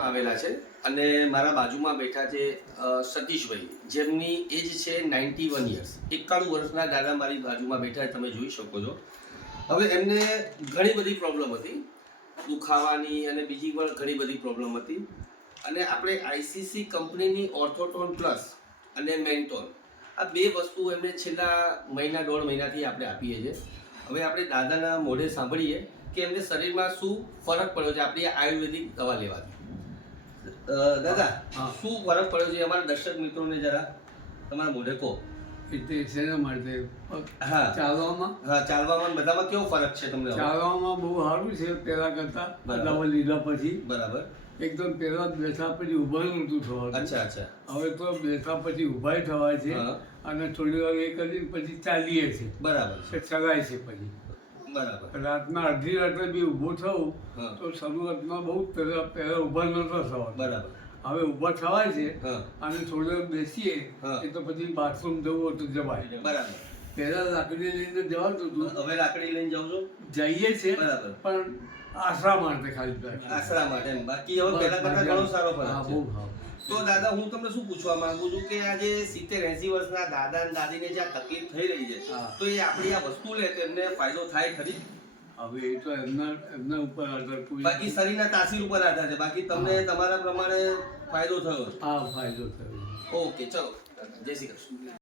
આવેલા છે અને મારા બાજુમાં બેઠા છે સતીશભાઈ, જેમની એજ છે 91 યર્સ. 91 વર્ષના દાદા મારી બાજુમાં બેઠા છે, તમે જોઈ શકો છો. હવે એમને ઘણી બધી પ્રોબ્લેમ હતી, દુખાવાની અને બીજી પણ ઘણી બધી પ્રોબ્લેમ હતી. અને આપણે આઈસીસી કંપનીની ઓર્થોટોન પ્લસ અને મેન્ટોન આ બે વસ્તુ એમને છેલ્લા દોઢ મહિનાથી આપણે આપીએ છીએ. હવે આપણે દાદાના મોઢે સાંભળીએ કે એમને શરીરમાં શું ફરક પડ્યો છે આપણી આયુર્વેદિક દવા લેવાથી. દાદા, શું ફરક પડ્યો છે અમારા દર્શક મિત્રોને જરા તમારા મોઢે કહો. એટલે શેના માટે? હા, ચાલવામાં. હા, ચાલવામાં બધામાં કેવો ફરક છે તમને? ચાલવામાં બહુ સારું છે પહેલા કરતા. દવા લીધા પછી બરાબર. એકદમ પહેલા બેઠા પછી ઊભા નહોતું થવાનું. અચ્છા અચ્છા. હવે તો બેઠા પછી ઊભા થવાય છે અને થોડી વાર એ કરીને પછી ચાલીએ છે. બરાબર છે. ચલાય છે પછી. બરાબર. રાતના અડધી રાત્રે બી ઊભો થવું તો શરૂઆતમાં બહુ પહેલા ઊભા નહોતા થવા. બરાબર. હવે ઊભા થવાય છે અને થોડી વાર બેસીએ એ તો પછી બાથરૂમ જવું હોય તો જવાય. બરાબર. પહેલા લાકડી લઈને જવાતું હતું, હવે લાકડી લઈને જાવ છો? જઈએ છે બરાબર. પણ આશરા માટે ખાલી. આશરા માટે. બાકી હવે પહેલા કરતા ઘણો સારો ફરક છે. બહુ સારું. તો દાદા, હું તમને શું પૂછવા માંગુ છું કે આજે 70-80 વર્ષના દાદા અને દાદીને જે આ તકલીફ થઈ રહી છે, તો એ આપણી આ વસ્તુ લે તો એમને ફાયદો થાય ખરી? હવે એ તો એમના ઉપર આધાર. બાકી શરીરના તાસીર ઉપર આધાર છે. બાકી તમને તમારા પ્રમાણે ફાયદો થયો? હા, ફાયદો થયો. ઓકે, ચલો. જય શ્રી કૃષ્ણ.